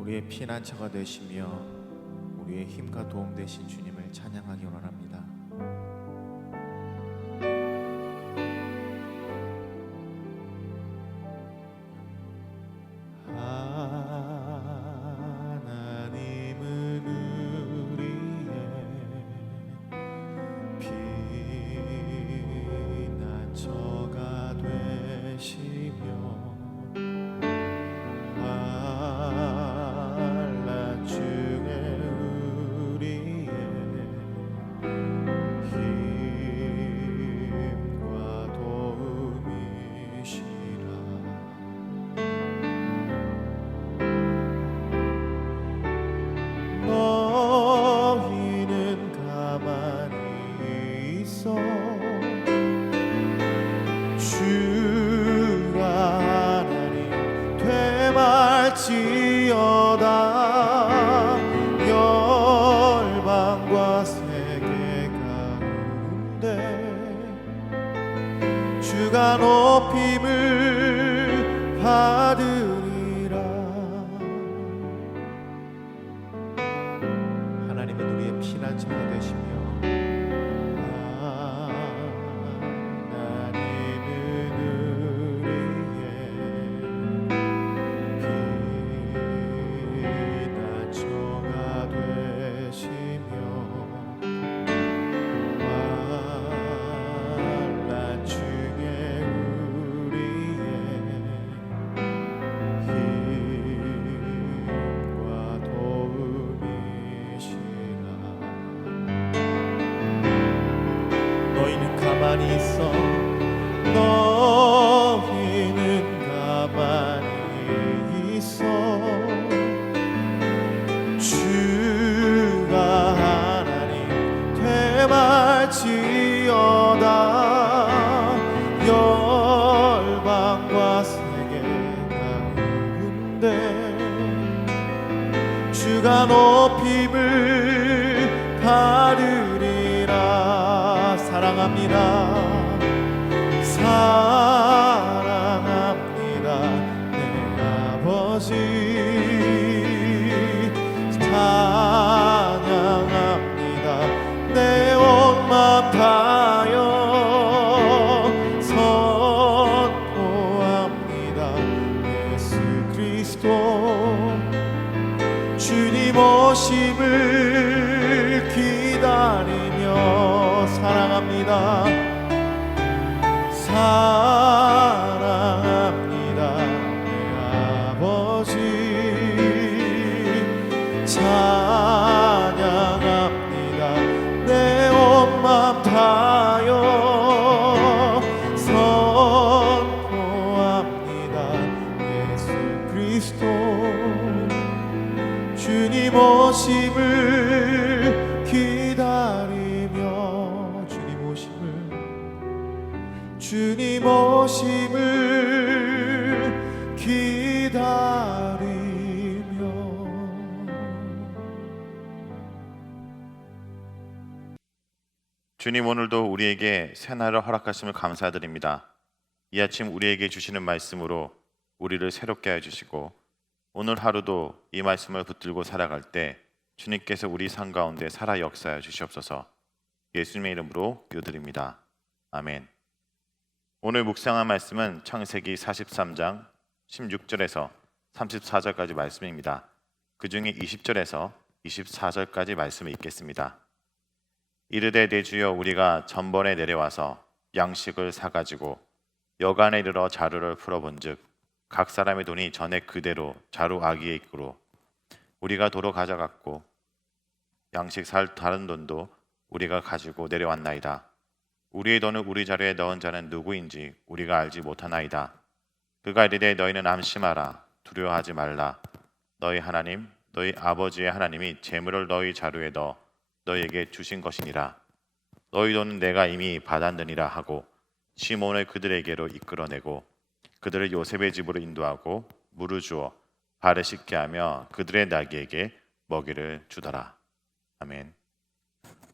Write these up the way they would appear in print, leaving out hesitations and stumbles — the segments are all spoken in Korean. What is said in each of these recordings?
우리의 피난처가 되시며 우리의 힘과 도움 되신 주님을 찬양하기 원합니다. 하나님은 우리의 피난처가 되시며 환난 중에 우리의 힘과 도움이시라. 너희는 가만히 있어 주가 하나님 되말지어다. 열방과 세계 가운데 주가 높임을 받으리라. 하나님은 우리의 피난처가 되시며 가만히 있어. 너희는 가만히 있어 주가 하나님 되말지어다. 열방과 세계 가운데 주가 높임을 받으리라. 사랑합니다. 사랑합니다. 내 아버지 찬양합니다. 내 온 맘 다하여 선포합니다. 예수 그리스도 주님 오심을 기다리며 사랑합니다. 사랑합니다. 내 아버지 찬양합니다. 내 온 맘 다하여 선포합니다. 예수 그리스도 주님 오심을 기다리며 주님 오심을 기다리며. 주님, 오늘도 우리에게 새날을 허락하심을 감사드립니다. 이 아침 우리에게 주시는 말씀으로 우리를 새롭게 해주시고 오늘 하루도 이 말씀을 붙들고 살아갈 때 주님께서 우리 삶 가운데 살아 역사해 주시옵소서. 예수님의 이름으로 기도드립니다. 아멘. 오늘 묵상한 말씀은 창세기 43장 16절에서 34절까지 말씀입니다. 그 중에 20절에서 24절까지 말씀을 읽겠습니다. 이르되 내 주여, 우리가 전번에 내려와서 양식을 사가지고 여간에 이르러 자루를 풀어본즉 각 사람의 돈이 전에 그대로 자루 아기에 있고 우리가 도로 가져갔고 양식 살 다른 돈도 우리가 가지고 내려왔나이다. 우리의 돈을 우리 자루에 넣은 자는 누구인지 우리가 알지 못하나이다. 그가 이르되 너희는 안심하라. 두려워하지 말라. 너희 하나님 너희 아버지의 하나님이 재물을 너희 자루에 넣어 너희에게 주신 것이니라. 너희 돈은 내가 이미 받았느니라 하고 시몬을 그들에게로 이끌어내고 그들을 요셉의 집으로 인도하고 물을 주어 발을 씻게 하며 그들의 나귀에게 먹이를 주더라. 아멘.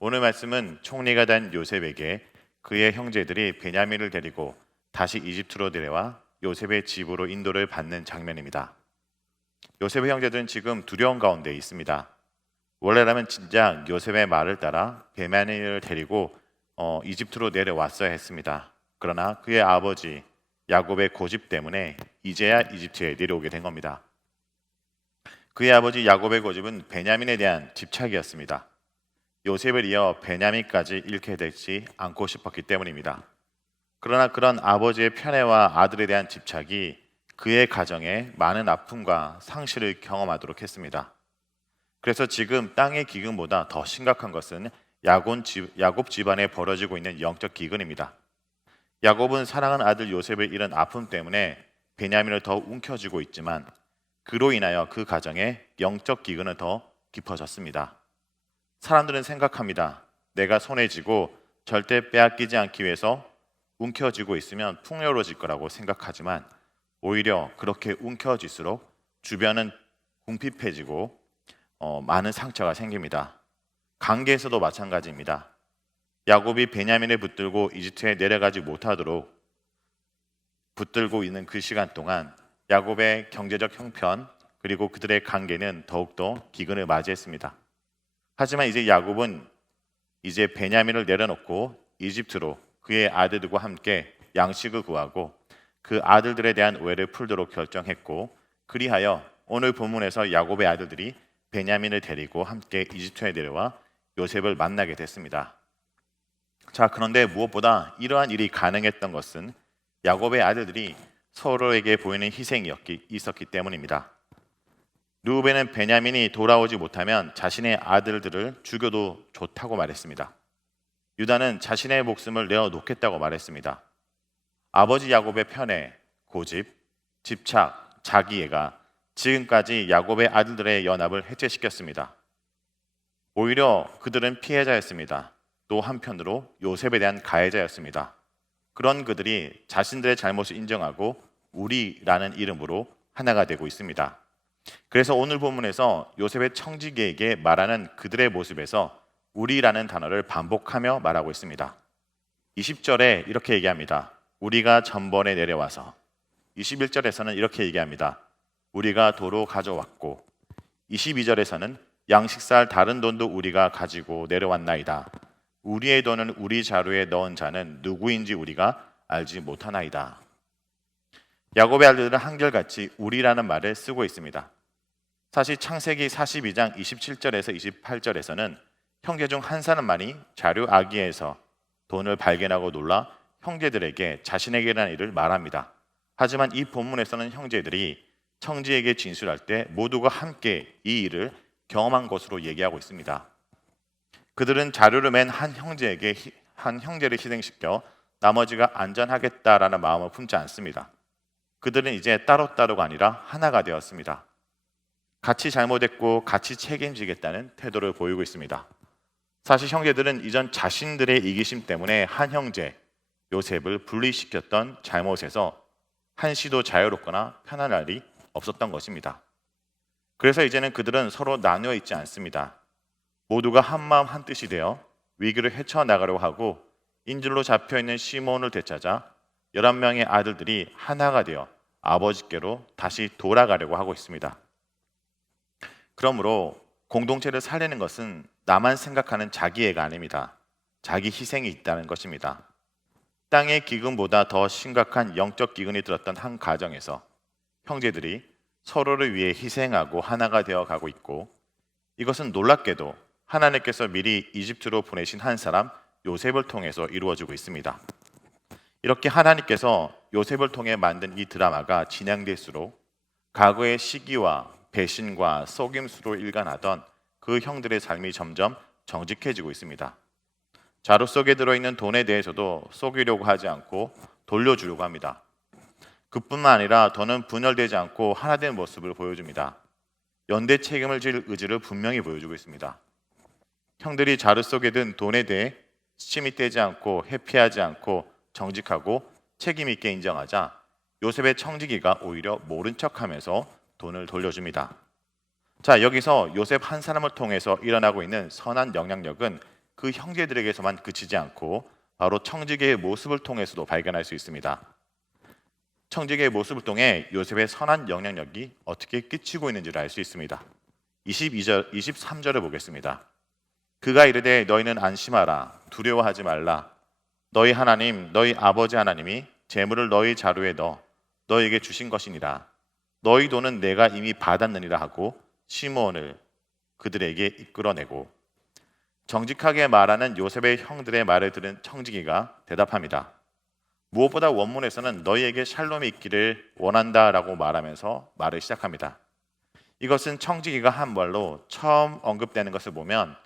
오늘 말씀은 총리가 된 요셉에게 그의 형제들이 베냐민을 데리고 다시 이집트로 내려와 요셉의 집으로 인도를 받는 장면입니다. 요셉의 형제들은 지금 두려운 가운데 있습니다. 원래라면 진작 요셉의 말을 따라 베냐민을 데리고 이집트로 내려왔어야 했습니다. 그러나 그의 아버지 야곱의 고집 때문에 이제야 이집트에 내려오게 된 겁니다. 그의 아버지 야곱의 고집은 베냐민에 대한 집착이었습니다. 요셉을 이어 베냐민까지 잃게 되지 않고 싶었기 때문입니다. 그러나 그런 아버지의 편애와 아들에 대한 집착이 그의 가정에 많은 아픔과 상실을 경험하도록 했습니다. 그래서 지금 땅의 기근보다 더 심각한 것은 야곱 집안에 벌어지고 있는 영적 기근입니다. 야곱은 사랑하는 아들 요셉을 잃은 아픔 때문에 베냐민을 더 움켜쥐고 있지만 그로 인하여 그 가정에 영적 기근은 더 깊어졌습니다. 사람들은 생각합니다. 내가 손에 쥐고 절대 빼앗기지 않기 위해서 움켜쥐고 있으면 풍요로워질 거라고 생각하지만 오히려 그렇게 움켜쥐수록 주변은 궁핍해지고 많은 상처가 생깁니다. 관계에서도 마찬가지입니다. 야곱이 베냐민을 붙들고 이집트에 내려가지 못하도록 붙들고 있는 그 시간 동안 야곱의 경제적 형편 그리고 그들의 관계는 더욱더 기근을 맞이했습니다. 하지만 이제 야곱은 이제 베냐민을 내려놓고 이집트로 그의 아들들과 함께 양식을 구하고 그 아들들에 대한 오해를 풀도록 결정했고 그리하여 오늘 본문에서 야곱의 아들들이 베냐민을 데리고 함께 이집트에 내려와 요셉을 만나게 됐습니다. 자, 그런데 무엇보다 이러한 일이 가능했던 것은 야곱의 아들들이 서로에게 보이는 희생이 있었기 때문입니다. 르우벤은 베냐민이 돌아오지 못하면 자신의 아들들을 죽여도 좋다고 말했습니다. 유다는 자신의 목숨을 내어놓겠다고 말했습니다. 아버지 야곱의 편애, 고집, 집착, 자기애가 지금까지 야곱의 아들들의 연합을 해체시켰습니다. 오히려 그들은 피해자였습니다. 또 한편으로 요셉에 대한 가해자였습니다. 그런 그들이 자신들의 잘못을 인정하고 우리라는 이름으로 하나가 되고 있습니다. 그래서 오늘 본문에서 요셉의 청지기에게 말하는 그들의 모습에서 우리라는 단어를 반복하며 말하고 있습니다. 20절에 이렇게 얘기합니다. 우리가 전번에 내려와서. 21절에서는 이렇게 얘기합니다. 우리가 도로 가져왔고. 22절에서는 양식살 다른 돈도 우리가 가지고 내려왔나이다. 우리의 돈은 우리 자루에 넣은 자는 누구인지 우리가 알지 못하나이다. 야곱의 아들들은 한결같이 우리라는 말을 쓰고 있습니다. 사실 창세기 42장 27절에서 28절에서는 형제 중 한 사람만이 자료 아기에서 돈을 발견하고 놀라 형제들에게 자신에게라는 일을 말합니다. 하지만 이 본문에서는 형제들이 청지에게 진술할 때 모두가 함께 이 일을 경험한 것으로 얘기하고 있습니다. 그들은 자료를 맨 한 형제를 희생시켜 나머지가 안전하겠다라는 마음을 품지 않습니다. 그들은 이제 따로따로가 아니라 하나가 되었습니다. 같이 잘못했고 같이 책임지겠다는 태도를 보이고 있습니다. 사실 형제들은 이전 자신들의 이기심 때문에 한 형제 요셉을 분리시켰던 잘못에서 한시도 자유롭거나 편안할 일이 없었던 것입니다. 그래서 이제는 그들은 서로 나뉘어 있지 않습니다. 모두가 한마음 한뜻이 되어 위기를 헤쳐나가려고 하고 인질로 잡혀있는 시몬을 되찾아 11명의 아들들이 하나가 되어 아버지께로 다시 돌아가려고 하고 있습니다. 그러므로 공동체를 살리는 것은 나만 생각하는 자기애가 아닙니다. 자기 희생이 있다는 것입니다. 땅의 기근보다 더 심각한 영적 기근이 들었던 한 가정에서 형제들이 서로를 위해 희생하고 하나가 되어 가고 있고 이것은 놀랍게도 하나님께서 미리 이집트로 보내신 한 사람 요셉을 통해서 이루어지고 있습니다. 이렇게 하나님께서 요셉을 통해 만든 이 드라마가 진행될수록 과거의 시기와 배신과 속임수로 일관하던 그 형들의 삶이 점점 정직해지고 있습니다. 자루 속에 들어있는 돈에 대해서도 속이려고 하지 않고 돌려주려고 합니다. 그뿐만 아니라 더는 분열되지 않고 하나 된 모습을 보여줍니다. 연대 책임을 질 의지를 분명히 보여주고 있습니다. 형들이 자루 속에 든 돈에 대해 스침이 떼지 않고 회피하지 않고 정직하고 책임 있게 인정하자 요셉의 청지기가 오히려 모른 척하면서 돈을 돌려줍니다. 자, 여기서 요셉 한 사람을 통해서 일어나고 있는 선한 영향력은 그 형제들에게서만 그치지 않고 바로 청지기의 모습을 통해서도 발견할 수 있습니다. 청지기의 모습을 통해 요셉의 선한 영향력이 어떻게 끼치고 있는지를 알 수 있습니다. 23절을 보겠습니다. 그가 이르되 너희는 안심하라 두려워하지 말라 너희 하나님 너희 아버지 하나님이 재물을 너희 자루에 넣어 너희에게 주신 것이니라 너희 돈은 내가 이미 받았느니라 하고 시므온을 그들에게 이끌어내고 정직하게 말하는 요셉의 형들의 말을 들은 청지기가 대답합니다. 무엇보다 원문에서는 너희에게 샬롬이 있기를 원한다라고 말하면서 말을 시작합니다. 이것은 청지기가 한 말로 처음 언급되는 것을 보면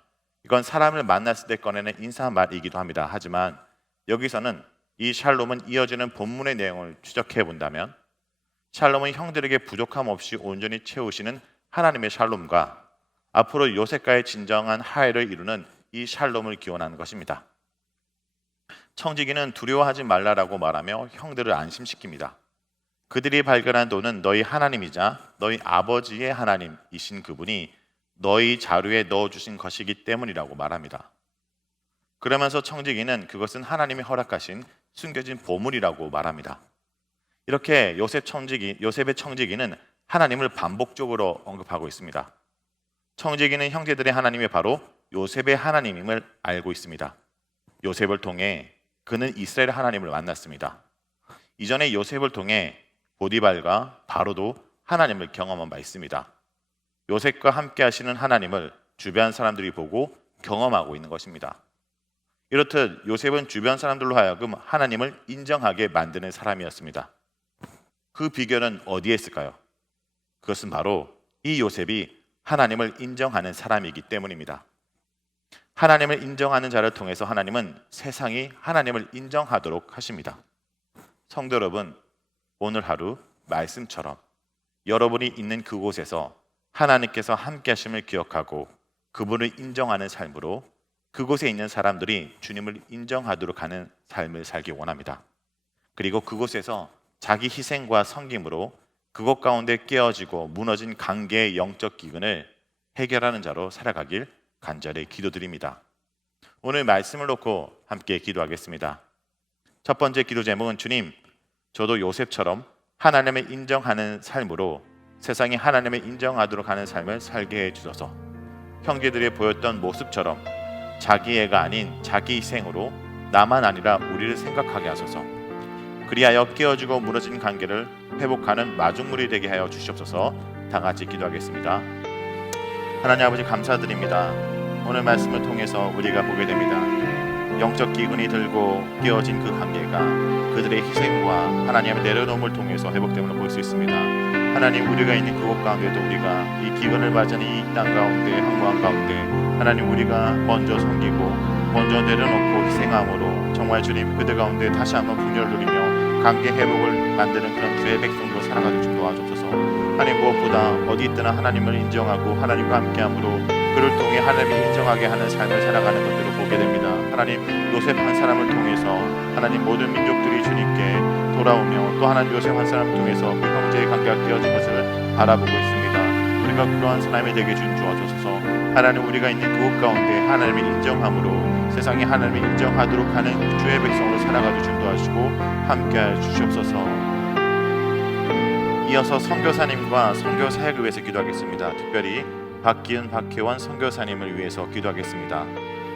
이건 사람을 만났을 때 꺼내는 인사말이기도 합니다. 하지만 여기서는 이 샬롬은 이어지는 본문의 내용을 추적해 본다면 샬롬은 형들에게 부족함 없이 온전히 채우시는 하나님의 샬롬과 앞으로 요셉과의 진정한 화해를 이루는 이 샬롬을 기원하는 것입니다. 청지기는 두려워하지 말라라고 말하며 형들을 안심시킵니다. 그들이 발견한 돈은 너희 하나님이자 너희 아버지의 하나님이신 그분이 너희 자루에 넣어주신 것이기 때문이라고 말합니다. 그러면서 청지기는 그것은 하나님이 허락하신 숨겨진 보물이라고 말합니다. 이렇게 요셉의 청지기는 하나님을 반복적으로 언급하고 있습니다. 청지기는 형제들의 하나님이 바로 요셉의 하나님임을 알고 있습니다. 요셉을 통해 그는 이스라엘 하나님을 만났습니다. 이전에 요셉을 통해 보디발과 바로도 하나님을 경험한 바 있습니다. 요셉과 함께 하시는 하나님을 주변 사람들이 보고 경험하고 있는 것입니다. 이렇듯 요셉은 주변 사람들로 하여금 하나님을 인정하게 만드는 사람이었습니다. 그 비결은 어디에 있을까요? 그것은 바로 이 요셉이 하나님을 인정하는 사람이기 때문입니다. 하나님을 인정하는 자를 통해서 하나님은 세상이 하나님을 인정하도록 하십니다. 성도 여러분, 오늘 하루 말씀처럼 여러분이 있는 그곳에서 하나님께서 함께 하심을 기억하고 그분을 인정하는 삶으로 그곳에 있는 사람들이 주님을 인정하도록 하는 삶을 살기 원합니다. 그리고 그곳에서 자기 희생과 섬김으로 그곳 가운데 깨어지고 무너진 관계의 영적 기근을 해결하는 자로 살아가길 간절히 기도드립니다. 오늘 말씀을 놓고 함께 기도하겠습니다. 첫 번째 기도 제목은 주님, 저도 요셉처럼 하나님을 인정하는 삶으로 세상이 하나님을 인정하도록 하는 삶을 살게 해주셔서 형제들이 보였던 모습처럼 자기애가 아닌 자기 희생으로 나만 아니라 우리를 생각하게 하소서. 그리하여 깨어지고 무너진 관계를 회복하는 마중물이 되게 하여 주시옵소서. 다 같이 기도하겠습니다. 하나님 아버지 감사드립니다. 오늘 말씀을 통해서 우리가 보게 됩니다. 영적 기근이 들고 깨어진 그 관계가 그들의 희생과 하나님의 내려놓음을 통해서 회복됨을 볼 수 있습니다. 하나님, 우리가 있는 그곳 가운데도 우리가 이 기근을 맞은 이 땅 가운데 항무한 가운데 하나님, 우리가 먼저 섬기고 먼저 내려놓고 희생함으로 정말 주님 그들 가운데 다시 한번 분열을 누리며 관계 회복을 만드는 그런 주의 백성으로 살아가도록 좀 도와주옵소서. 하나님, 무엇보다 어디 있든 하나님을 인정하고 하나님과 함께함으로 그를 통해 하나님을 인정하게 하는 삶을 살아가는 것들을 보게 됩니다. 하나님, 요셉 한 사람을 통해서 하나님 모든 민족들이 주님께 돌아오며 또 하나님 요셉 한 사람을 통해서 그 형제의 관계가 깨어진 것을 바라보고 있습니다. 우리가 그러한 사람이 되게 준 주옵소서. 하나님, 우리가 있는 그곳 가운데 하나님을 인정함으로 세상이 하나님을 인정하도록 하는 주의 백성으로 살아가도록 좀 도와주시고 함께하여 주시옵소서. 이어서 선교사님과 선교 사역을 위해서 기도하겠습니다. 특별히 박기은, 박혜원 선교사님을 위해서 기도하겠습니다.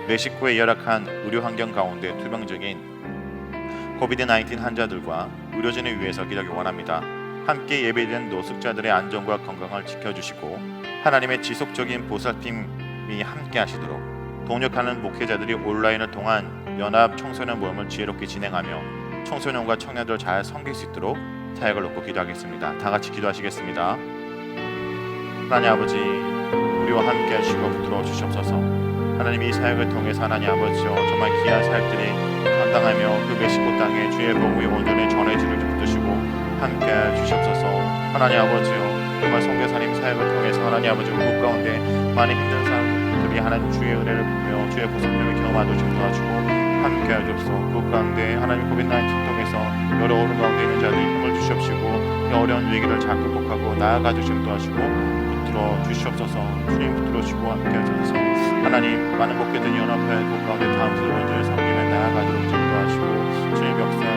멕시코의 열악한 의료 환경 가운데 투병적인 코비드-19 환자들과 의료진을 위해서 기도하기 원합니다. 함께 예배드리는 노숙자들의 안전과 건강을 지켜주시고 하나님의 지속적인 보살핌이 함께 하시도록 동력하는 목회자들이 온라인을 통한 연합 청소년 모임을 지혜롭게 진행하며 청소년과 청년들을 잘 섬길 수 있도록 사역을 놓고 기도하겠습니다. 다 같이 기도하시겠습니다. 하나님 아버지, 우리와 함께 하시고 붙들어 주시옵소서. 하나님, 이 사역을 통해서 하나님 아버지요 정말 귀한 사역들이 감당하며 그 멕시코 땅에 주의 복음이 온전히 전해지를 붙드시고 함께 주시옵소서. 하나님 아버지요 정말 선교사님 사역을 통해서 하나님 아버지 그곳 가운데 많이 힘든 사람들이 하나님 주의 은혜를 보며 주의 보살핌을 경험하도록 좀 도와주고 함께 하옵소서. 그곳 가운데 하나님 코비드-19 통해서 여러 어려운 가운데 있는 자들이 힘을 주시옵시고 어려운 위기를 잘 극복하고 나아가도록 좀 도와주고 붙들어 주시옵소서. 주님 붙들어 주시고 함께 하소서. 하나님, 많은 목회들 연합회 그곳 가운데 다음 세대를 섬기며 나아가도록 좀 도와주시고 주님 역사